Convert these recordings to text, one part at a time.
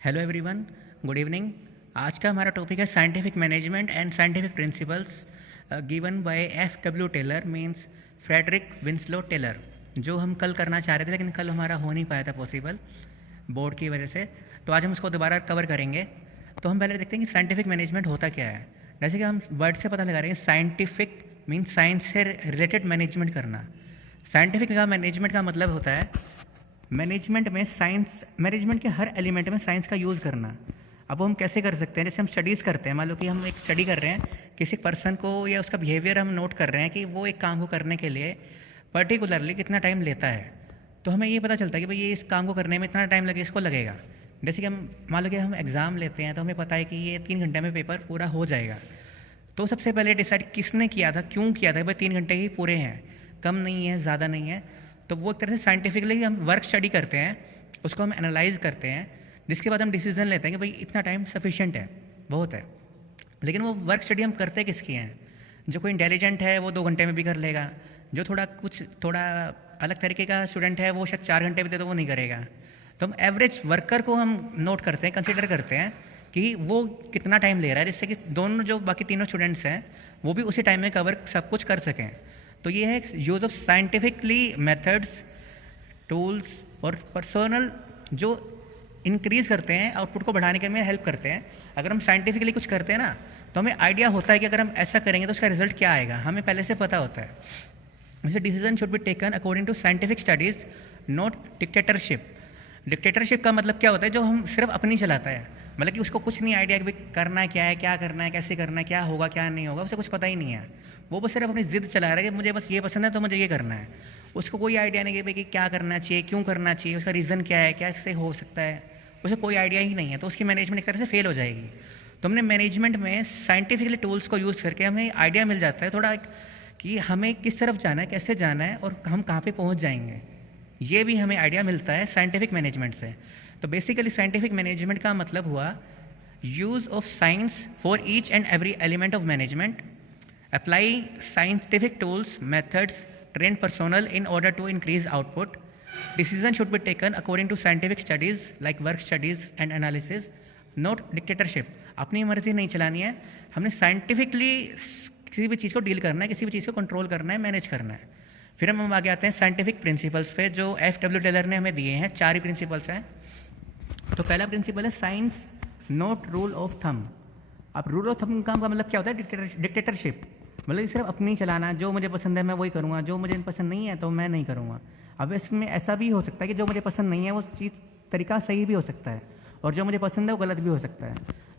Hello everyone, good evening. आज का हमारा टॉपिक है scientific management and scientific principles given by F W Taylor means Frederick Winslow Taylor, जो हम कल करना चाह रहे थे लेकिन कल हमारा हो नहीं पाया था पॉसिबल बोर्ड की वजह से। तो आज हम उसको दोबारा कवर करेंगे। तो हम पहले देखते हैं कि साइंटिफिक मैनेजमेंट होता क्या है। जैसे कि हम वर्ड से पता लगा रहे हैं, साइंटिफिक मीन्स साइंस से रिलेटेड मैनेजमेंट करना। साइंटिफिक का मैनेजमेंट का मतलब होता है मैनेजमेंट में साइंस, मैनेजमेंट के हर एलिमेंट में साइंस का यूज़ करना। अब वो हम कैसे कर सकते हैं? जैसे हम स्टडीज़ करते हैं, मान लो कि हम एक स्टडी कर रहे हैं किसी पर्सन को या उसका बिहेवियर हम नोट कर रहे हैं कि वो एक काम को करने के लिए पर्टिकुलरली कितना टाइम लेता है। तो हमें ये पता चलता है कि भाई ये इस काम को करने में इतना टाइम लगे, इसको लगेगा। जैसे कि हम मान लो कि हम एग्ज़ाम लेते हैं तो हमें पता है कि ये 3 घंटे में पेपर पूरा हो जाएगा। तो सबसे पहले डिसाइड किसने किया था, क्यों किया था, भाई 3 घंटे ही पूरे हैं, कम नहीं है, ज़्यादा नहीं है। तो वो एक तरह से साइंटिफिकली हम वर्क स्टडी करते हैं, उसको हम एनालाइज करते हैं, जिसके बाद हम डिसीजन लेते हैं कि भाई इतना टाइम सफिशिएंट है, बहुत है। लेकिन वो वर्क स्टडी हम करते किसकी हैं? जो कोई इंटेलिजेंट है वो 2 घंटे में भी कर लेगा, जो थोड़ा अलग तरीके का स्टूडेंट है वो शायद 4 घंटे भी दे तो वो नहीं करेगा। तो हम एवरेज वर्कर को हम नोट करते हैं, कंसिडर करते हैं कि वो कितना टाइम ले रहा है, जिससे कि दोनों जो बाकी तीनों स्टूडेंट्स हैं वो भी उसी टाइम में कवर सब कुछ कर सकें। तो ये है use of scientifically methods, tools और पर्सनल जो इंक्रीज़ करते हैं, आउटपुट को बढ़ाने के में हेल्प करते हैं। अगर हम साइंटिफिकली कुछ करते हैं ना तो हमें आइडिया होता है कि अगर हम ऐसा करेंगे तो उसका रिजल्ट क्या आएगा, हमें पहले से पता होता है। जैसे decision should be taken according to scientific studies, not dictatorship. Dictatorship का मतलब क्या होता है? जो हम सिर्फ अपनी चलाता है, मतलब कि उसको कुछ नहीं आइडिया कि भाई करना क्या है, क्या करना है, कैसे करना है, क्या होगा क्या नहीं होगा, उसे कुछ पता ही नहीं है। वो बस सिर्फ अपनी जिद चला रहा है कि मुझे बस ये पसंद है तो मुझे ये करना है। उसको कोई आइडिया नहीं कि भाई कि क्या करना चाहिए, क्यों करना चाहिए, उसका रीज़न क्या है, क्या इससे हो सकता है, उसे कोई आइडिया ही नहीं है। तो उसकी मैनेजमेंट एक तरह से फेल हो जाएगी। तो हमने मैनेजमेंट में साइंटिफिकली टूल्स को यूज़ करके हमें आइडिया मिल जाता है थोड़ा कि हमें किस तरफ जाना है, कैसे जाना है और हम कहाँ पे पहुँच जाएंगे। ये भी हमें आइडिया मिलता है साइंटिफिक मैनेजमेंट से। तो बेसिकली साइंटिफिक मैनेजमेंट का मतलब हुआ use of science for each and every element of management, apply scientific tools, methods, train personnel in order to increase output. Decision should be taken according to scientific studies like work studies and analysis, not dictatorship. अपनी मर्जी नहीं चलानी है, हमने scientifically किसी भी चीज़ को deal करना है, किसी भी चीज़ को कंट्रोल करना है, मैनेज करना है। फिर हम आगे आते हैं साइंटिफिक प्रिंसिपल्स पे, जो एफ डब्ल्यू टेलर ने हमें दिए हैं। 4 ही प्रिंसिपल्स हैं। तो पहला प्रिंसिपल है science not rule of thumb. अब रूल ऑफ थंब का मतलब क्या होता है? डिक्टेटरशिप, मतलब सिर्फ अपनी चलाना, जो मुझे पसंद है मैं वही करूँगा, जो मुझे पसंद नहीं है तो मैं नहीं करूँगा। अब इसमें ऐसा भी हो सकता है कि जो मुझे पसंद नहीं है वो चीज़ तरीका सही भी हो सकता है और जो मुझे पसंद है वो गलत भी हो सकता है।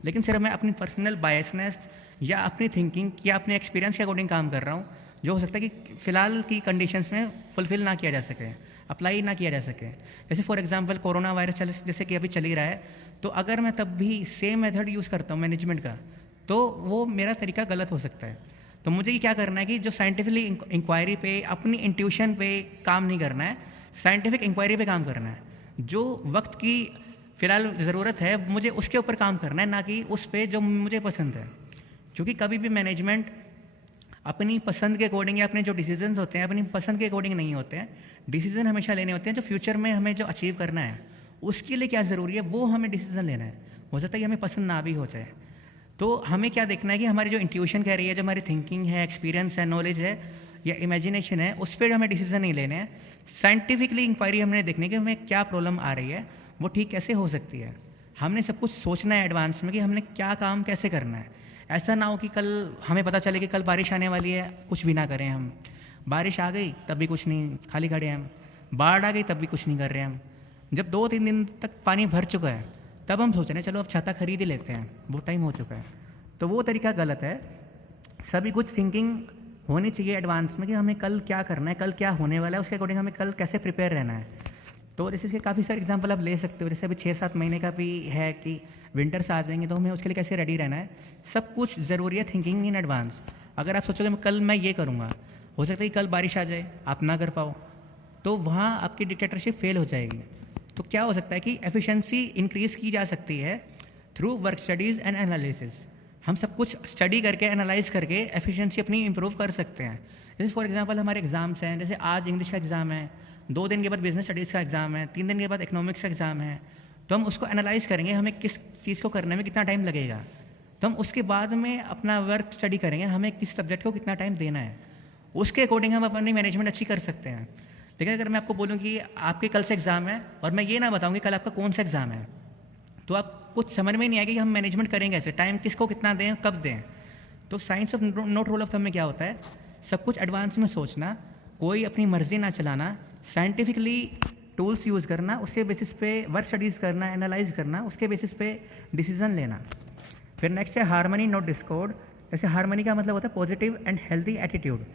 लेकिन सिर्फ मैं अपनी पर्सनल बायसनेस या अपनी थिंकिंग या अपने एक्सपीरियंस के अकॉर्डिंग काम कर रहा हूँ, जो हो सकता है कि फ़िलहाल की कंडीशंस में फुलफ़िल ना किया जा सके, अप्लाई ना किया जा सके। जैसे फॉर एग्जांपल कोरोना वायरस जैसे कि अभी चल ही रहा है, तो अगर मैं तब भी सेम मेथड यूज़ करता हूँ मैनेजमेंट का, तो वो मेरा तरीका गलत हो सकता है। तो मुझे ये क्या करना है कि जो साइंटिफिकली इंक्वायरी पे, अपनी इंट्यूशन पे काम नहीं करना है, साइंटिफिक इंक्वायरी पे काम करना है। जो वक्त की फ़िलहाल ज़रूरत है मुझे उसके ऊपर काम करना है, ना कि उस पे जो मुझे पसंद है। क्योंकि कभी भी मैनेजमेंट अपनी पसंद के अकॉर्डिंग या अपने जो डिसीजंस होते हैं अपनी पसंद के अकॉर्डिंग नहीं होते हैं। डिसीजन हमेशा लेने होते हैं जो फ्यूचर में हमें जो अचीव करना है उसके लिए क्या ज़रूरी है वो हमें डिसीजन लेना है। हो सकता है कि हमें पसंद ना भी हो जाए। तो हमें क्या देखना है कि हमारी जो इंट्यूशन कह रही है, जो हमारी थिंकिंग है, एक्सपीरियंस है, नॉलेज है या इमेजिनेशन है, उस पर हमें डिसीजन नहीं लेने हैं। साइंटिफिकली इंक्वायरी हमने देखनी है कि हमें क्या प्रॉब्लम आ रही है, वो ठीक कैसे हो सकती है। हमने सब कुछ सोचना है एडवांस में कि हमने क्या काम कैसे करना है। ऐसा ना हो कि कल हमें पता चले कि कल बारिश आने वाली है, कुछ भी ना करें हम। बारिश आ गई तब भी कुछ नहीं, खाली खड़े हैं हम। बाढ़ आ गई तब भी कुछ नहीं कर रहे हम। जब 2-3 दिन तक पानी भर चुका है तब हम सोच रहे हैं चलो अब छाता खरीद ही लेते हैं, वो टाइम हो चुका है। तो वो तरीका गलत है। सभी कुछ थिंकिंग होनी चाहिए एडवांस में कि हमें कल क्या करना है, कल क्या होने वाला है, उसके अकॉर्डिंग हमें कल कैसे प्रिपेयर रहना है। तो जैसे इसके काफ़ी सारे एग्जांपल आप ले सकते हो। जैसे अभी 6-7 महीने का भी है कि विंटर्स आ जाएंगे तो हमें उसके लिए कैसे रेडी रहना है। सब कुछ ज़रूरी है थिंकिंग इन एडवांस। अगर आप सोचोगे कल मैं ये करूँगा, हो सकता है कि कल बारिश आ जाए, आप ना कर पाओ, तो वहाँ आपकी डिक्टेटरशिप फेल हो जाएगी। तो क्या हो सकता है कि एफिशिएंसी इंक्रीज़ की जा सकती है through work studies and analysis. हम सब कुछ स्टडी करके एनालाइज करके एफिशिएंसी अपनी इंप्रूव कर सकते हैं। जैसे फॉर एग्जांपल हमारे एग्ज़ाम्स हैं, जैसे आज इंग्लिश का एग्ज़ाम है, 2 दिन के बाद बिजनेस स्टडीज़ का एग्ज़ाम है, 3 दिन के बाद इकोनॉमिक्स का एग्ज़ाम है। तो हम उसको एनालाइज करेंगे हमें किस चीज़ को करने में कितना टाइम लगेगा, तो हम उसके बाद में अपना वर्क स्टडी करेंगे हमें किस सब्जेक्ट को कितना टाइम देना है, उसके अकॉर्डिंग हम अपनी मैनेजमेंट अच्छी कर सकते हैं। लेकिन अगर मैं आपको बोलूँ कि आपके कल से एग्ज़ाम है और मैं ये ना बताऊँ कि कल आपका कौन सा एग्ज़ाम है, तो आप कुछ समझ में नहीं आएगा कि हम मैनेजमेंट करेंगे ऐसे, टाइम किसको कितना दें, कब दें। तो science of note rule of thumb में क्या होता है, सब कुछ एडवांस में सोचना, कोई अपनी मर्जी ना चलाना, साइंटिफिकली टूल्स यूज़ करना, उसके बेसिस पे वर्क स्टडीज़ करना, एनालाइज करना, उसके बेसिस पे डिसीजन लेना। फिर नेक्स्ट है हार्मनी नॉट डिस्कॉर्ड। जैसे हार्मनी का मतलब होता है positive and healthy attitude,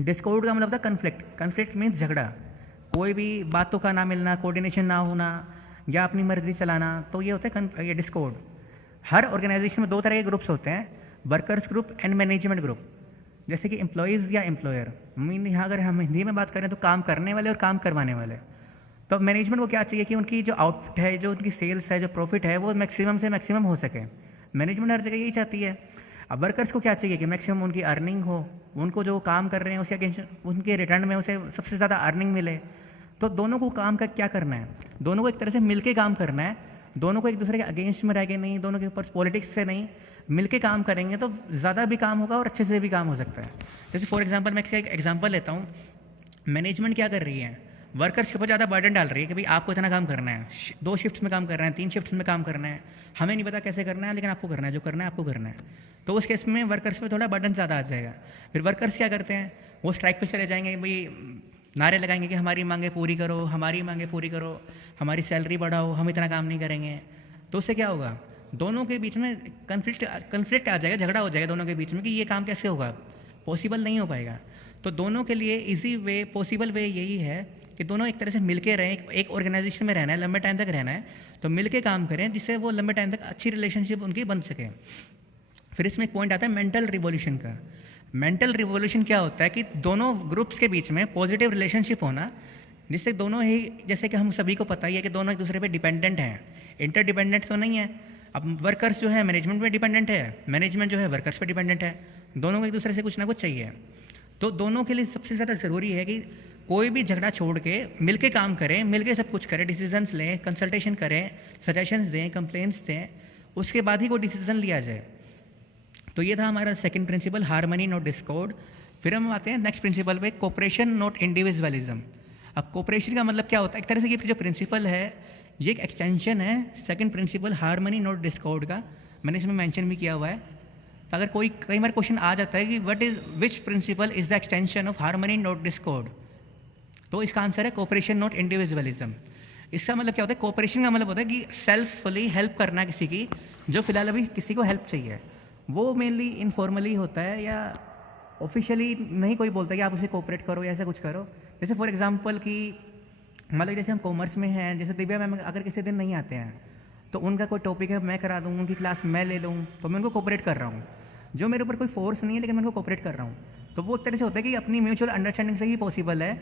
Discord का मतलब होता है कन्फ्लिक्ट। कन्फ्लिक्ट मीन्स झगड़ा, कोई भी बातों का ना मिलना, कोऑर्डिनेशन ना होना या अपनी मर्जी चलाना, तो ये होता है ये डिस्कॉर्ड। हर ऑर्गेनाइजेशन में दो तरह के ग्रुप्स होते हैं, workers group and management group. जैसे कि एम्प्लॉयज़ या एम्प्लॉयर, मीन यहाँ अगर हम हिंदी में बात करें तो काम करने वाले और काम करवाने वाले। तो मैनेजमेंट को क्या चाहिए कि उनकी जो आउटपुट है, जो उनकी सेल्स है, जो प्रॉफिट है, वो मैक्सिमम से मैक्सिमम हो सके। मैनेजमेंट हर जगह यही चाहती है। अब वर्कर्स को क्या चाहिए कि मैक्सिमम उनकी अर्निंग हो, उनको जो काम कर रहे हैं उसके अगेंस्ट उनके रिटर्न में उसे सबसे ज़्यादा अर्निंग मिले। तो दोनों को काम का क्या करना है, दोनों को एक तरह से मिलके काम करना है, दोनों को एक दूसरे के अगेंस्ट में रह के नहीं, दोनों के ऊपर पॉलिटिक्स से नहीं, मिलके काम करेंगे तो ज़्यादा भी काम होगा और अच्छे से भी काम हो सकता है। जैसे फॉर एग्जांपल मैं एक एग्जांपल लेता हूँ, मैनेजमेंट क्या कर रही है, वर्कर्स के ऊपर ज़्यादा बर्डन डाल रही है कि भाई आपको इतना काम करना है, 2 शिफ्ट्स में काम करना है, 3 शिफ्ट्स में काम करना है, हमें नहीं पता कैसे करना है लेकिन आपको करना है, जो करना है आपको करना है। तो उस केस में वर्कर्स पे थोड़ा बर्डन ज़्यादा आ जाएगा। फिर वर्कर्स क्या करते हैं, वो स्ट्राइक पे चले जाएंगे, भाई नारे लगाएंगे कि हमारी मांगें पूरी करो, हमारी मांगें पूरी करो, हमारी सैलरी बढ़ाओ, हम इतना काम नहीं करेंगे। तो उससे क्या होगा, दोनों के बीच में कन्फ्लिक्ट आ जाएगा, झगड़ा हो जाएगा दोनों के बीच में कि ये काम कैसे होगा, पॉसिबल नहीं हो पाएगा। तो दोनों के लिए ईजी वे, पॉसिबल वे यही है कि दोनों एक तरह से मिलके रहें, एक ऑर्गेनाइजेशन में रहना है, लंबे टाइम तक रहना है, तो मिलके काम करें जिससे वो लंबे टाइम तक अच्छी रिलेशनशिप उनकी बन सके। फिर इसमें एक पॉइंट आता है मेंटल रिवॉल्यूशन का। मेंटल रिवॉल्यूशन क्या होता है कि दोनों ग्रुप्स के बीच में पॉजिटिव रिलेशनशिप होना, जिससे दोनों ही, जैसे कि हम सभी को पता ही है कि दोनों एक दूसरे पे डिपेंडेंट हैं, इंटरडिपेंडेंट तो नहीं है। अब वर्कर्स जो है मैनेजमेंट पे डिपेंडेंट है, मैनेजमेंट जो है वर्कर्स पे डिपेंडेंट है, दोनों को एक दूसरे से कुछ ना कुछ चाहिए। तो दोनों के लिए सबसे ज़्यादा ज़रूरी है कि कोई भी झगड़ा छोड़ के मिलके काम करें, मिलके सब कुछ करें, डिसीजंस लें, कंसल्टेशन करें, सजेशंस दें, कंप्लेंट्स दें, उसके बाद ही कोई डिसीजन लिया जाए। तो ये था हमारा second principle, harmony not discord. फिर हम आते हैं नेक्स्ट प्रिंसिपल पे, कोऑपरेशन नॉट इंडिविजुअलिज्म। अब कोऑपरेशन का मतलब क्या होता है, एक तरह से ये जो प्रिंसिपल है ये एक एक्सटेंशन है second principle harmony not discord का, मैंने इसमें मेंशन भी किया हुआ है। तो अगर कोई कई बार क्वेश्चन आ जाता है कि what is which principle is the extension of harmony not Discord, तो इसका आंसर है कोऑपरेशन नॉट इंडिविजुअलिज्म। इसका मतलब क्या होता है, कोऑपरेशन का मतलब होता है कि सेल्फुली हेल्प करना किसी की, जो फिलहाल अभी किसी को हेल्प चाहिए। वो मेनली इनफॉर्मली होता है या ऑफिशियली नहीं कोई बोलता है कि आप उसे कोऑपरेट करो या ऐसा कुछ करो। जैसे फॉर एग्जांपल कि मतलब जैसे हम कॉमर्स में हैं, जैसे दिव्या मैम अगर किसी दिन नहीं आते हैं तो उनका कोई टॉपिक है मैं करा दूँ, उनकी क्लास मैं ले लूँ, तो मैं उनको कोऑपरेट कर रहा हूँ। जो मेरे ऊपर कोई फोर्स नहीं है लेकिन मैं उनको कोऑपरेट कर रहा हूँ। तो वो एक तरह से होता है कि अपनी म्यूचुअल अंडरस्टैंडिंग से ही पॉसिबल है,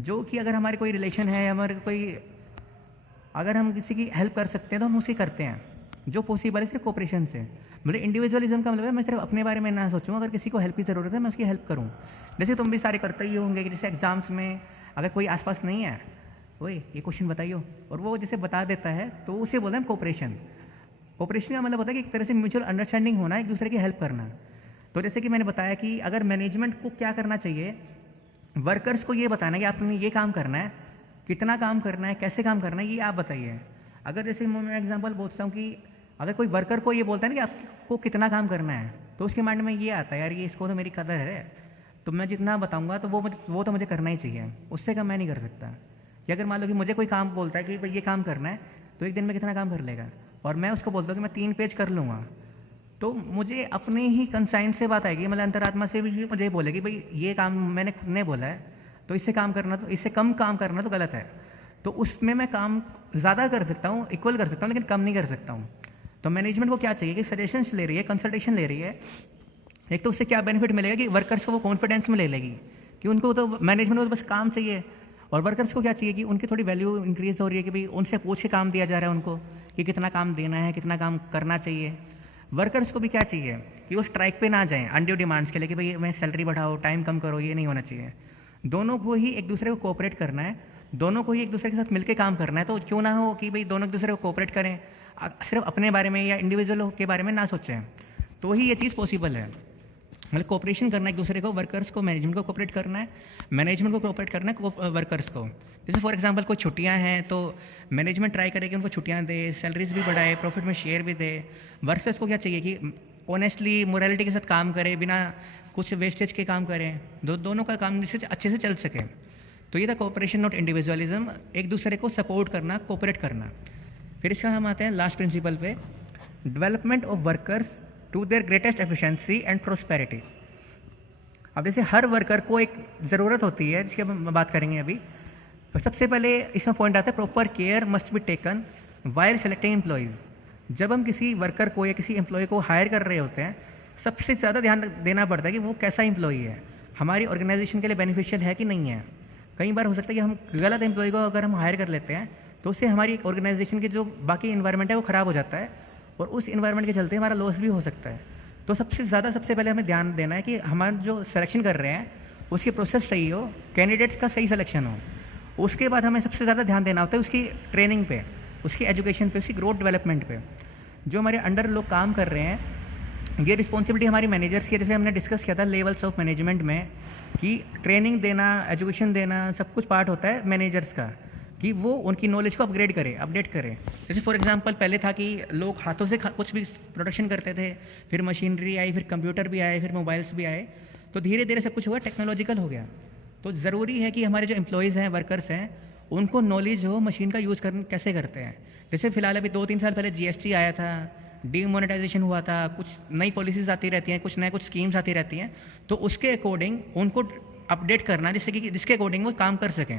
जो कि अगर हमारी कोई रिलेशन है, हमारे कोई अगर हम किसी की हेल्प कर सकते हैं तो हम उसकी करते हैं, जो पॉसिबल है सिर्फ कोऑपरेशन से। मतलब इंडिविजुअलिज्म का मतलब है मैं सिर्फ अपने बारे में ना सोचूं, अगर किसी को हेल्प की ज़रूरत है मैं उसकी हेल्प करूं। जैसे तुम भी सारे करते ही होंगे कि जैसे एग्जाम्स में अगर कोई आसपास नहीं है, वही ये क्वेश्चन बताइयो, और वो जैसे बता देता है तो उसे बोलते हैं कोऑपरेशन। कोऑपरेशन का मतलब होता है कि एक तरह से म्यूचुअल अंडरस्टैंडिंग होना, एक दूसरे की हेल्प करना। तो जैसे कि मैंने बताया कि अगर मैनेजमेंट को क्या करना चाहिए, वर्कर्स को ये बताना है कि आपने ये काम करना है, कितना काम करना है, कैसे काम करना है, ये आप बताइए। अगर जैसे मैं एग्जांपल बोलता हूँ कि अगर कोई वर्कर को ये बोलता है ना कि आपको कितना काम करना है, तो उसके माइंड में ये आता है यार ये इसको तो मेरी कदर है, तो मैं जितना बताऊँगा तो वो तो मुझे करना ही चाहिए, उससे कम मैं नहीं कर सकता। या अगर मान लो कि मुझे कोई काम बोलता है कि भाई ये काम करना है, तो एक दिन में कितना काम कर लेगा, और मैं उसको बोलता हूँ कि मैं 3 पेज कर लूँगा, तो मुझे अपने ही कंसाइन से बात आएगी, मतलब अंतरात्मा से भी मुझे बोलेगी भाई ये काम मैंने खुद ने बोला है, तो इससे काम करना, तो इससे कम काम करना तो गलत है। तो उसमें मैं काम ज़्यादा कर सकता हूँ, इक्वल कर सकता हूँ, लेकिन कम नहीं कर सकता हूँ। तो मैनेजमेंट को क्या चाहिए कि सजेशंस ले रही है, कंसल्टेशन ले रही है, एक तो उससे क्या बेनिफिट मिलेगा कि वर्कर्स को वो कॉन्फिडेंस में ले लेगी कि उनको तो मैनेजमेंट को बस काम चाहिए, और वर्कर्स को क्या चाहिए कि उनकी थोड़ी वैल्यू इंक्रीज हो रही है कि भाई उनसे पूछ के काम दिया जा रहा है उनको कि कितना काम देना है, कितना काम करना चाहिए। वर्कर्स को भी क्या चाहिए कि वो स्ट्राइक पे ना जाएं अनड्यू डिमांड्स के लिए कि भाई मैं सैलरी बढ़ाओ, टाइम कम करो, ये नहीं होना चाहिए। दोनों को ही एक दूसरे को कोऑपरेट करना है, दोनों को ही एक दूसरे के साथ मिलकर काम करना है, तो क्यों ना हो कि भाई दोनों एक दूसरे को कोऑपरेट करें, सिर्फ अपने बारे में या इंडिविजुअल के बारे में ना सोचें, तो ही ये चीज़ पॉसिबल है। मतलब कोऑपरेशन करना एक दूसरे को, वर्कर्स को मैनेजमेंट को कोऑपरेट करना है, मैनेजमेंट को कोऑपरेट करना है वर्कर्स को। जैसे फॉर एग्जांपल कोई छुट्टियां हैं तो मैनेजमेंट ट्राई करे कि उनको छुट्टियां दे, सैलरीज भी बढ़ाए, प्रॉफिट में शेयर भी दे। वर्कर्स को क्या चाहिए कि ऑनेस्टली मोरालिटी के साथ काम करे, बिना कुछ वेस्टेज के काम करें, दोनों का काम जिससे अच्छे से चल सके। तो ये था कोऑपरेशन नॉट इंडिविजुअलिज्म, एक दूसरे को सपोर्ट करना, कोऑपरेट करना। फिर इसका हम आते हैं लास्ट प्रिंसिपल पे, development of workers to their greatest efficiency and prosperity. अब जैसे हर वर्कर को एक ज़रूरत होती है जिसकी हम बात करेंगे अभी, तो सबसे पहले इसमें पॉइंट आता है proper care must be taken while selecting employees. जब हम किसी वर्कर को या किसी एम्प्लॉय को हायर कर रहे होते हैं, सबसे ज़्यादा ध्यान देना पड़ता है कि वो कैसा एम्प्लॉय है, हमारी ऑर्गेनाइजेशन के लिए बेनिफिशियल है कि नहीं है। कई बार हो सकता है कि हम गलत एम्प्लॉय को अगर हम हायर कर लेते हैं तो उससे हमारी ऑर्गेनाइजेशन के जो बाकी इन्वायरमेंट है वो ख़राब हो जाता है, और उस इन्वायरमेंट के चलते हमारा लॉस भी हो सकता है। तो सबसे पहले हमें ध्यान देना है कि हमारा जो सिलेक्शन कर रहे हैं उसकी प्रोसेस सही हो, कैंडिडेट्स का सही सिलेक्शन हो। उसके बाद हमें सबसे ज़्यादा ध्यान देना होता है उसकी ट्रेनिंग पे, उसकी एजुकेशन पे, उसकी ग्रोथ डेवलपमेंट पे। जो हमारे अंडर लोग काम कर रहे हैं, ये रिस्पॉन्सिबिलिटी हमारी मैनेजर्स की, जैसे हमने डिस्कस किया था लेवल्स ऑफ मैनेजमेंट में, कि ट्रेनिंग देना, एजुकेशन देना, सब कुछ पार्ट होता है मैनेजर्स का, कि वो उनकी नॉलेज को अपग्रेड करे, अपडेट करे। जैसे फॉर एग्जांपल पहले था कि लोग हाथों से कुछ भी प्रोडक्शन करते थे, फिर मशीनरी आई, फिर कंप्यूटर भी आए, फिर मोबाइल्स भी आए, तो धीरे धीरे सब कुछ हुआ टेक्नोलॉजिकल हो गया। तो ज़रूरी है कि हमारे जो एम्प्लॉयज़ हैं, वर्कर्स हैं, उनको नॉलेज हो मशीन का यूज़ करना कैसे करते हैं। जैसे फिलहाल अभी 2-3 साल पहले GST आया था, डीमोनेटाइजेशन हुआ था, कुछ नई पॉलिसीज़ आती रहती हैं, कुछ स्कीम्स आती रहती हैं, तो उसके अकॉर्डिंग उनको अपडेट करना, जिससे कि जिसके अकॉर्डिंग वो काम कर सकें।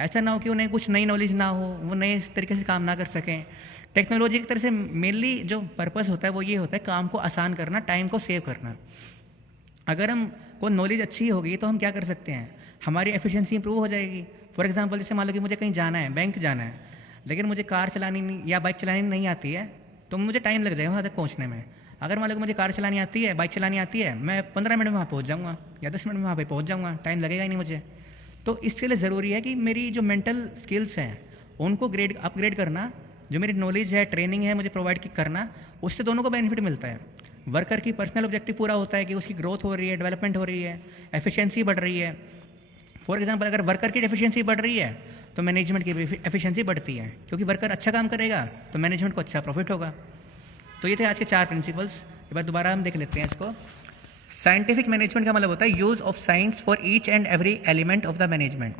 ऐसा ना हो कि उन्हें कुछ नई नॉलेज ना हो, वो नए तरीके से काम ना कर सकें। टेक्नोलॉजी की तरह से मेनली जो पर्पस होता है वो ये होता है काम को आसान करना, टाइम को सेव करना। अगर हम को नॉलेज अच्छी होगी तो हम क्या कर सकते हैं, हमारी एफिशिएंसी इंप्रूव हो जाएगी। फॉर एग्जांपल जैसे मान लो कि मुझे कहीं जाना है, बैंक जाना है, लेकिन मुझे कार चलानी नहीं या बाइक चलानी नहीं आती है, तो मुझे टाइम लग जाएगा वहाँ तक पहुँचने में। अगर मान लो कि मुझे कार चलानी आती है, बाइक चलानी आती है, मैं 15 मिनट में वहाँ पहुँच जाऊँगा या 10 मिनट में वहाँ पर पहुँच जाऊँगा, टाइम लगेगा ही नहीं मुझे। तो इसके लिए ज़रूरी है कि मेरी जो मेंटल स्किल्स हैं उनको अपग्रेड करना, जो मेरी नॉलेज है, ट्रेनिंग है, मुझे प्रोवाइड करना, उससे दोनों को बेनिफिट मिलता है। वर्कर की पर्सनल ऑब्जेक्टिव पूरा होता है कि उसकी ग्रोथ हो रही है, डेवलपमेंट हो रही है, एफिशिएंसी बढ़ रही है। फॉर एग्जांपल अगर वर्कर की एफिशिएंसी बढ़ रही है तो मैनेजमेंट की भी एफिशिएंसी बढ़ती है, क्योंकि वर्कर अच्छा काम करेगा तो मैनेजमेंट को अच्छा प्रॉफिट होगा। तो ये थे आज के 4 प्रिंसिपल्स। एक बार दोबारा हम देख लेते हैं इसको। साइंटिफिक मैनेजमेंट का मतलब होता है use of science for each and every element of the management.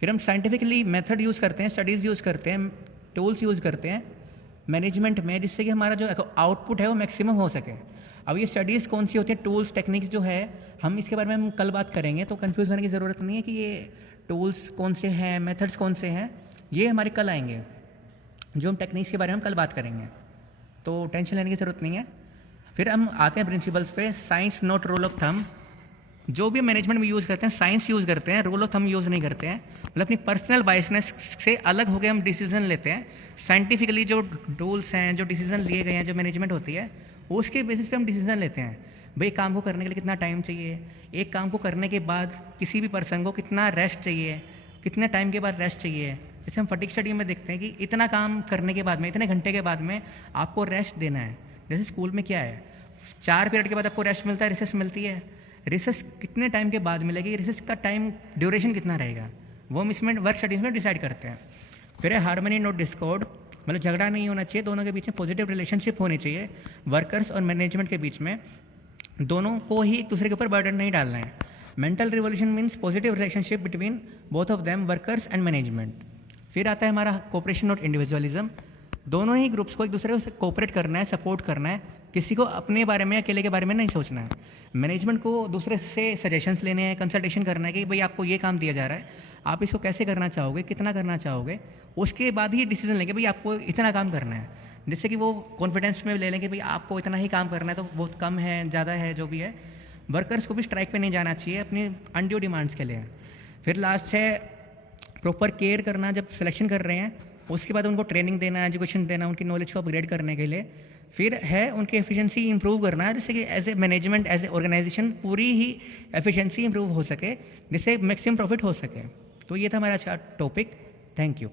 फिर हम साइंटिफिकली मेथड यूज़ करते हैं, स्टडीज़ यूज़ करते हैं, टूल्स यूज़ करते हैं मैनेजमेंट में, जिससे कि हमारा जो आउटपुट है वो मैक्सिमम हो सके। अब ये स्टडीज़ कौन सी होती हैं, टूल्स, टेक्निक्स जो है, हम इसके बारे में हम कल बात करेंगे, तो कन्फ्यूज़ होने की ज़रूरत नहीं है कि ये टूल्स कौन से हैं, मेथड्स कौन से हैं, ये हमारे कल आएंगे। जो हम टेक्निक्स के बारे में हम कल बात करेंगे, तो टेंशन लेने की ज़रूरत नहीं है। फिर हम आते हैं प्रिंसिपल्स पे। Science not rule of thumb. जो भी मैनेजमेंट में यूज़ करते हैं साइंस यूज़ करते हैं, रूल ऑफ थंब यूज़ नहीं करते हैं। मतलब अपनी पर्सनल बायसनेस से अलग होकर हम डिसीजन लेते हैं। साइंटिफिकली जो रूल्स हैं, जो डिसीजन लिए गए हैं, जो मैनेजमेंट होती है, उसके बेसिस पे हम डिसीजन लेते हैं। भाई काम को करने के लिए कितना टाइम चाहिए, एक काम को करने के बाद किसी भी पर्सन को कितना रेस्ट चाहिए, कितने टाइम के बाद रेस्ट चाहिए। जैसे हम फटीग स्टडी में देखते हैं कि इतना काम करने के बाद में, इतने घंटे के बाद में आपको रेस्ट देना है। जैसे स्कूल में क्या है, 4 पीरियड के बाद आपको रेस्ट मिलता है, रिसेस मिलती है। रिसेस कितने टाइम के बाद मिलेगी, रिसेस का टाइम ड्यूरेशन कितना रहेगा, वो हम इसमें वर्क स्टडीज़ में डिसाइड करते हैं। फिर है हार्मनी नॉट डिस्कॉर्ड। मतलब झगड़ा नहीं होना चाहिए, दोनों के बीच में पॉजिटिव रिलेशनशिप होनी चाहिए। वर्कर्स और मैनेजमेंट के बीच में दोनों को ही एक दूसरे के ऊपर बर्डन नहीं डालना है। Mental revolution means positive relationship between both of them, workers and management. फिर आता है हमारा कोऑपरेशन नॉट इंडिविजुअलिज्म। दोनों ही ग्रुप्स को एक दूसरे को कोऑपरेट करना है, सपोर्ट करना है, किसी को अपने बारे में, अकेले के बारे में नहीं सोचना है। मैनेजमेंट को दूसरे से सजेशंस लेने हैं, कंसल्टेशन करना है कि भाई आपको ये काम दिया जा रहा है, आप इसको कैसे करना चाहोगे, कितना करना चाहोगे। उसके बाद ही डिसीजन लेंगे भाई आपको इतना काम करना है, जिससे कि वो कॉन्फिडेंस में ले लेंगे भाई आपको इतना ही काम करना है, तो बहुत कम है, ज़्यादा है, जो भी है। वर्कर्स को भी स्ट्राइक पे नहीं जाना चाहिए अपनी अनड्यू डिमांड्स के लिए। फिर लास्ट है प्रॉपर केयर करना जब सिलेक्शन कर रहे हैं, उसके बाद उनको ट्रेनिंग देना, एजुकेशन देना, उनकी नॉलेज को अपग्रेड करने के लिए। फिर है उनकी एफिशिएंसी इंप्रूव करना, जिससे कि as a management, as a organization पूरी ही एफिशिएंसी इंप्रूव हो सके, जिससे मैक्सिमम प्रॉफिट हो सके। तो ये था हमारा टॉपिक। Thank you.